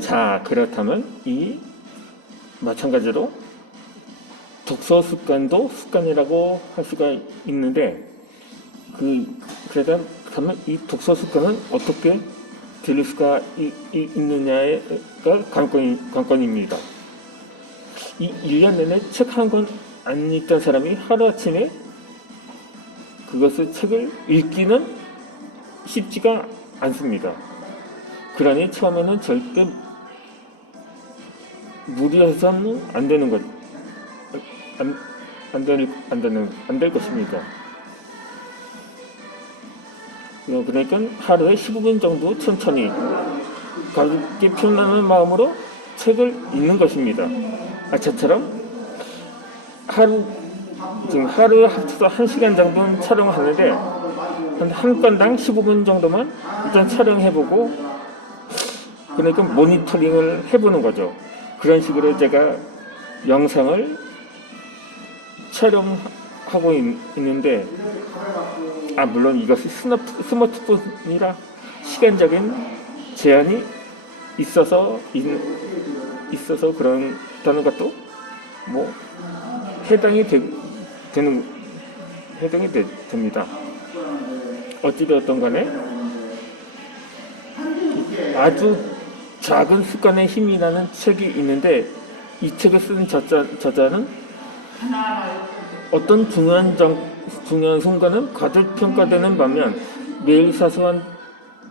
자, 그렇다면 이 마찬가지로 독서 습관도 습관이라고 할 수가 있는데 그러면 이 독서 습관은 어떻게 들일 수가 있느냐가 관건입니다. 이 1년 내내 책 한 권 안 읽던 사람이 하루아침에 책을 읽기는 쉽지가 않습니다. 그러니 처음에는 절대 무리해서는 안 되는 것, 안 될 것입니다. 그러니까 하루에 15분 정도 천천히 가볍게 편안한 마음으로 책을 읽는 것입니다. 저처럼 하루 합쳐서 1시간 정도는 촬영하는데 한 건당 15분 정도만 일단 촬영해보고 그러니까 모니터링을 해보는 거죠. 그런 식으로 제가 영상을 촬영하고 있는데 물론 이것이 스마트폰이라 시간적인 제한이 있어서 그런다는 것도 해당이 됩니다. 어찌되었던 간에 아주 작은 습관의 힘이라는 책이 있는데 이 책을 쓴 저자는 어떤 중요한 순간은 과소평가되는 반면 매일 사소한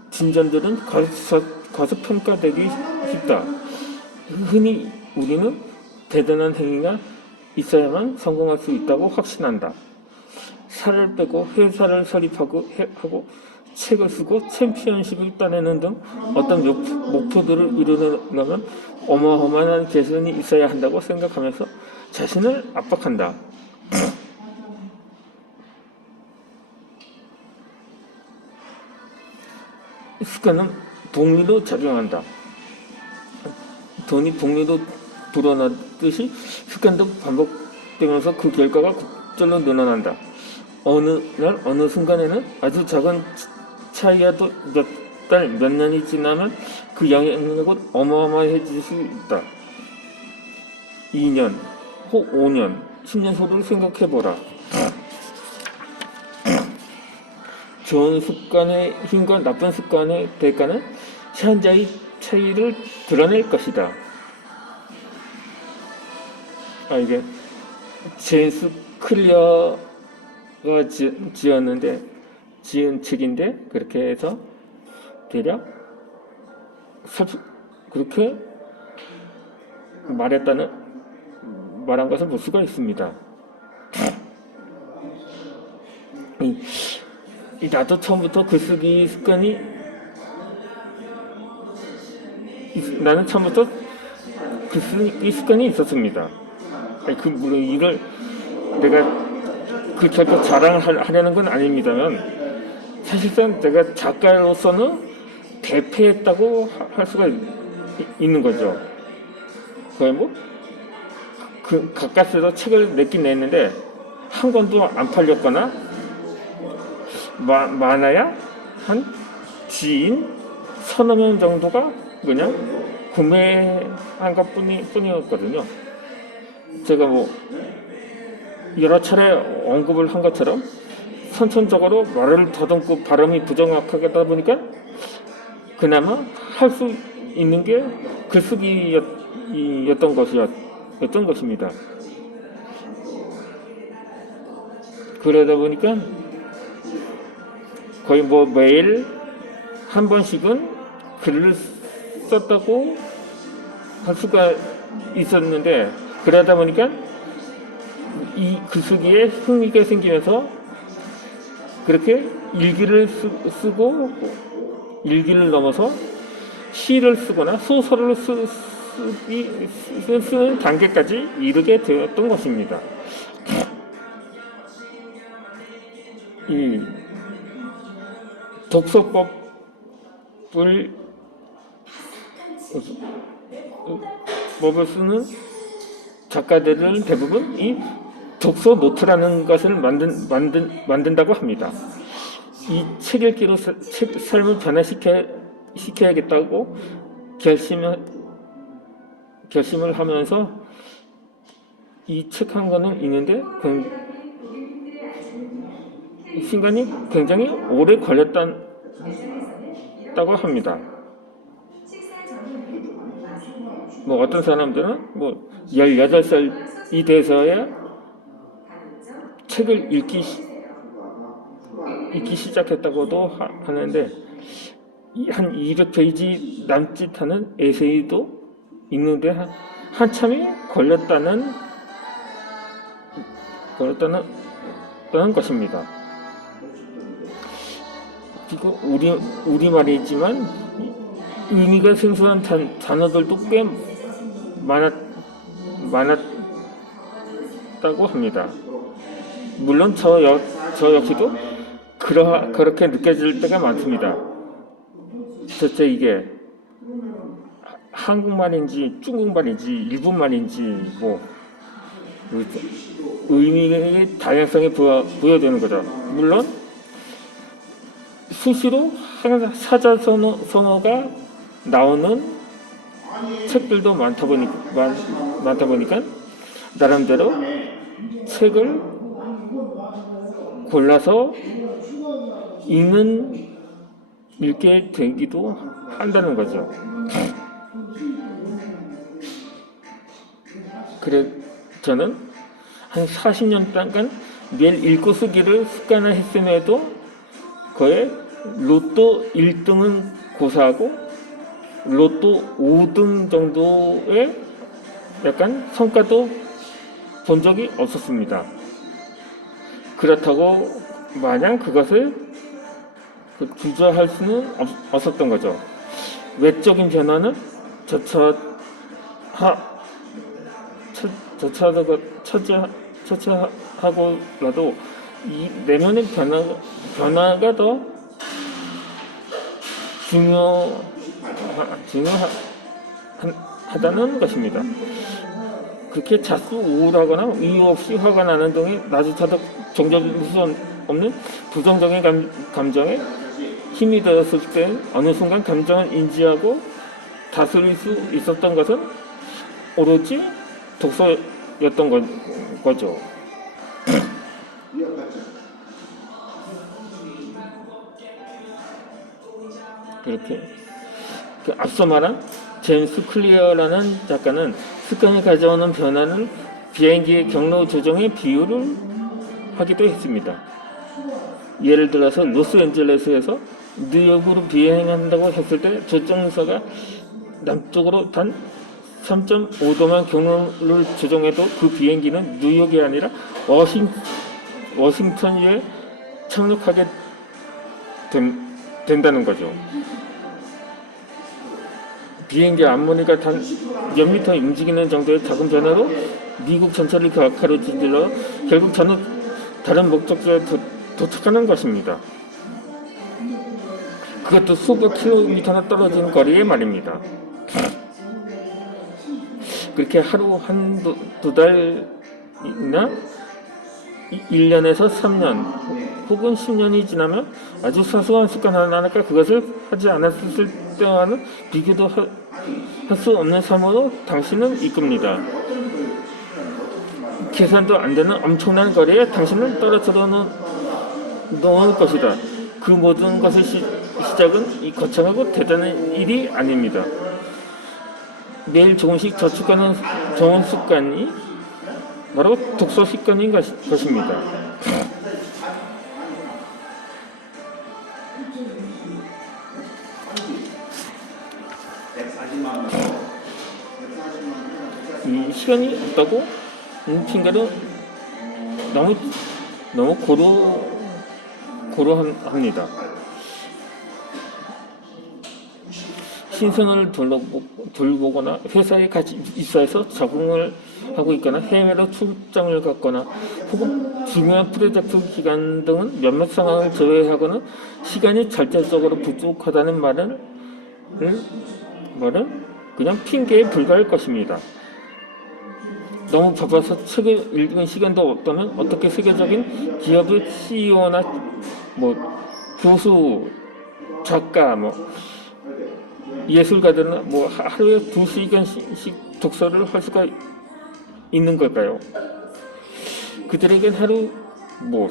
진전들은 과소평가되기 쉽다. 흔히 우리는 대단한 행위가 있어야만 성공할 수 있다고 확신한다. 살을 빼고 회사를 설립하고 책을 쓰고 챔피언십을 따내는 등 어떤 목표들을 이루려면 어마어마한 개선이 있어야 한다고 생각하면서 자신을 압박한다. 습관은 복리로 작용한다. 복리로 불어나듯이 습관도 반복되면서 그 결과가 급절로 늘어난다. 어느 날 어느 순간에는 아주 작은 차이라도 몇 달, 몇 년이 지나면 그 영향력은 어마어마해질 수 있다. 2년, 혹 5년, 10년 후를 생각해보라. 좋은 습관의 힘과 나쁜 습관의 대가는 현자의 차이를 드러낼 것이다. 이게 제임스 클리어가 지은 책인데 그렇게 해서 대략 그렇게 말한 것을 볼 수가 있습니다. 나도 처음부터 글쓰기 습관이 나는 처음부터 글쓰기 습관이 있었습니다. 물론 이걸 내가 결코 자랑하려는 건 아닙니다만 사실상 제가 작가로서는 대패했다고 할 수가 있는 거죠. 거의 가까스로 책을 냈긴 냈는데 한 권도 안 팔렸거나 많아야 한 지인 서너 명 정도가 그냥 구매한 것 뿐이었거든요. 제가 여러 차례 언급을 한 것처럼 선천적으로 말을 더듬고 발음이 부정확하다 보니까 그나마 할 수 있는 게 글쓰기였던 것입니다. 그러다 보니까 거의 매일 한 번씩은 글을 썼다고 할 수가 있었는데 그러다 보니까 이 글쓰기에 흥미가 생기면서 그렇게 일기를 쓰고 일기를 넘어서 시를 쓰거나 소설을 쓰는 단계까지 이르게 되었던 것입니다. 이 독서법을 쓰는 작가들은 대부분 이 독서 노트라는 것을 만든다고 합니다. 이 책 읽기로 삶을 변화시켜야겠다고 결심을 하면서 이 책 한 권을 읽는데 시간이 굉장히 오래 걸렸다고 합니다. 뭐 어떤 사람들은 뭐 18살이 돼서야 책을 읽기 시작했다고도 하는데 한 200페이지 남짓하는 에세이도 읽는데 한참이 걸렸다는 것입니다. 그리고 우리말이지만 의미가 생소한 단어들도 꽤 많았다고 합니다. 물론 저 역시도 그렇게 느껴질 때가 많습니다. 도대체 이게 한국말인지 중국말인지 일본말인지 뭐 의미의 다양성이 부여되는 거죠. 물론 수시로 사자성어가 나오는 책들도 많다 보니까 나름대로 책을 골라서 읽게 되기도 한다는 거죠. 그래 저는 한 40년 동안 매일 읽고 쓰기를 습관화했음에도 거의 로또 1등은 고사하고 로또 5등 정도의 약간 성과도 본 적이 없었습니다. 그렇다고 마냥 그것을 주저할 수는 없었던 거죠. 외적인 변화는 처치하고라도 이 내면의 변화가 더 중요하다는 것입니다. 그렇게 자꾸 우울하거나 이유 없이 화가 나는 등의 나조차도 정적일 수 없는 부정적인 감정에 힘이 들었을 때 어느 순간 감정을 인지하고 다스릴 수 있었던 것은 오로지 독서였던 거죠. 그렇게 앞서 말한 제임스 클리어라는 작가는 습관이 가져오는 변화는 비행기의 경로 조정에 비유를 하기도 했습니다. 예를 들어서 로스앤젤레스에서 뉴욕으로 비행한다고 했을 때 조정사가 남쪽으로 단 3.5도만 경로를 조정해도 그 비행기는 뉴욕이 아니라 워싱턴에 착륙하게 된다는 거죠. 비행기 앞무늬가 단 몇 미터 움직이는 정도의 작은 변화로 미국 전체를 가로질러 결국 저는 다른 목적지에 도착하는 것입니다. 그것도 수백 킬로미터나 떨어진 거리에 말입니다. 그렇게 하루 한두 달이나 1년에서 3년 혹은 10년이 지나면 아주 사소한 습관 하나가 그것을 하지 않았을 때와는 비교도 할 수 없는 삶으로 당신은 이끕니다. 계산도 안 되는 엄청난 거리에 당신을 떨어뜨려 놓을 것이다. 그 모든 것의 시작은 이 거창하고 대단한 일이 아닙니다. 매일 조금씩 저축하는 좋은 습관이 바로 독서 습관인 것입니다. 이 시간이 없다고 핑계로 너무 고루합니다. 신선을 돌보거나 회사에 같이 입사해서 적응을 하고 있거나 해외로 출장을 갔거나 혹은 중요한 프로젝트 기간 등은 몇몇 상황을 제외하고는 시간이 절대적으로 부족하다는 말은 그냥 핑계에 불과할 것입니다. 너무 바빠서 책을 읽은 시간도 없다면 어떻게 세계적인 기업의 CEO나 교수, 작가, 예술가들은 하루에 2시간씩 독서를 할 수가 있는 걸까요? 그들에겐 하루 뭐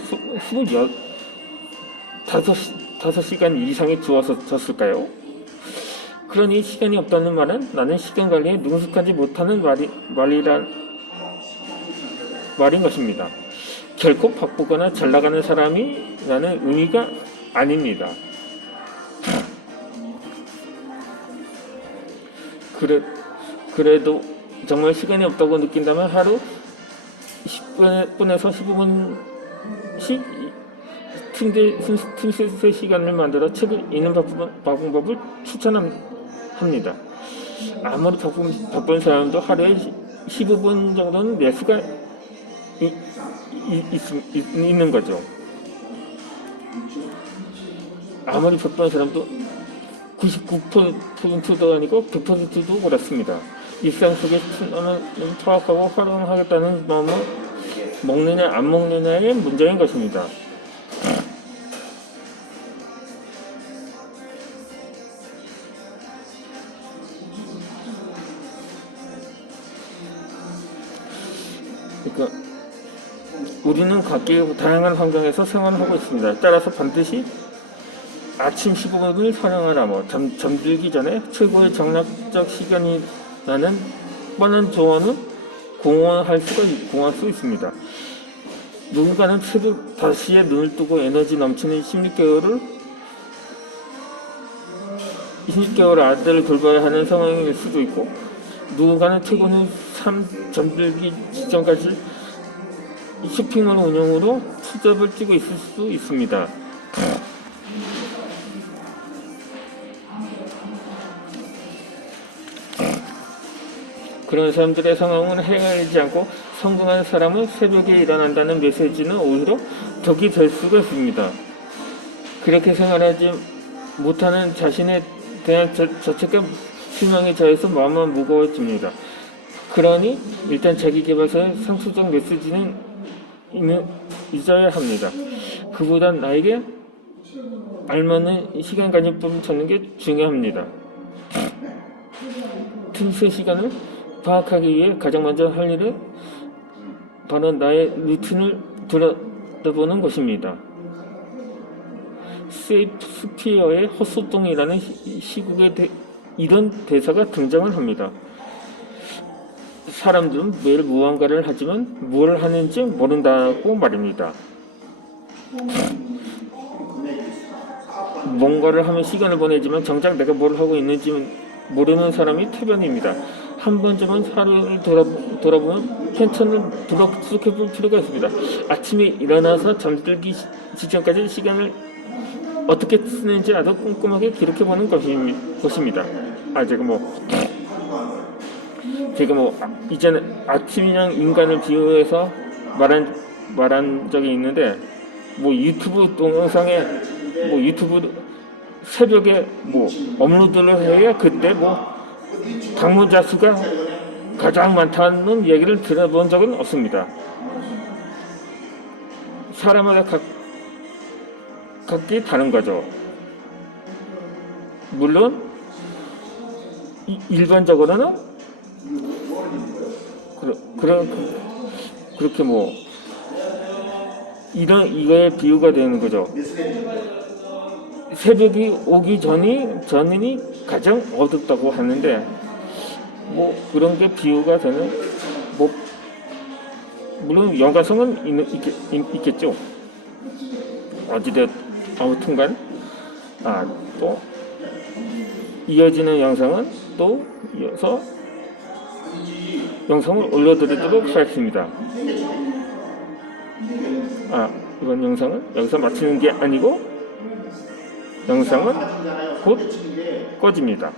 25시간 이상이 주어졌을까요? 그러니 시간이 없다는 말은 나는 시간 관리에 능숙하지 못하는 말인 것입니다. 결코 바쁘거나 잘 나가는 사람이라는 의미가 아닙니다. 그래도 정말 시간이 없다고 느낀다면 하루 10분에서 15분씩 틈새 시간을 만들어 책을 읽는 방법을 추천합니다. 아무리 바쁜 사람도 하루에 15분 정도는 낼 수가 있는 거죠. 아무리 바쁜 사람도 99%도 아니고 100%도 그렇습니다. 일상 속의 순환을 파악하고 활용하겠다는 마음은 먹느냐 안 먹느냐의 문제인 것입니다. 그러니까 우리는 각기 다양한 환경에서 생활을 하고 있습니다. 따라서 반드시 아침 15분을 사용하라. 잠들기 전에 최고의 정략적 시간이라는 뻔한 조언은 공허할 수 있습니다. 누군가는 새벽 5시에 눈을 뜨고 에너지 넘치는 16개월 아들을 돌봐야 하는 상황일 수도 있고, 누군가는 퇴근 후 잠들기 직전까지 쇼핑몰 운영으로 투잡을 뛰고 있을 수 있습니다. 그런 사람들의 상황은 헤아리지 않고 성공한 사람은 새벽에 일어난다는 메시지는 오히려 덕이 될 수가 있습니다. 그렇게 생활하지 못하는 자신에 대한 자책과 실망에 자해서 마음만 무거워집니다. 그러니 일단 자기계발서의 상수적 메시지는 잊어야 합니다. 그보다 나에게 알맞는 시간 관리법을 찾는 게 중요합니다. 틈새 시간을 파악하기 위해 가장 먼저 할 일은 바로 나의 루틴을 들여다보는 것입니다. 셰익스피어의 헛소동이라는 시국에 이런 대사가 등장을 합니다. 사람들은 매일 무언가를 하지만 뭘 하는지 모른다고 말입니다. 뭔가를 하며 시간을 보내지만 정작 내가 뭘 하고 있는지 모르는 사람이 태반입니다. 한 번쯤은 하루를 돌아보면 편찬을 분석해볼 필요가 있습니다. 아침에 일어나서 잠들기 직전까지 시간을 어떻게 쓰는지 아주 꼼꼼하게 기록해보는 것입니다. 제가 이전에 아침이랑 인간을 비유해서 말한 적이 있는데, 유튜브 동영상에 유튜브 새벽에 업로드를 해야 그때 방문자 수가 가장 많다는 얘기를 들어본 적은 없습니다. 사람마다 각기 다른 거죠. 물론 일반적으로는 그렇게 이거에 비유가 되는 거죠. 새벽이 오기 전이 가장 어둡다고 하는데, 그런 게 비유가 되는, 물론 연관성은 있겠죠. 아무튼간, 또 이어지는 영상은 또 이어서 영상을 올려드리도록 하겠습니다. 이번 영상은 여기서 마치는 게 아니고 영상은 곧 꺼집니다.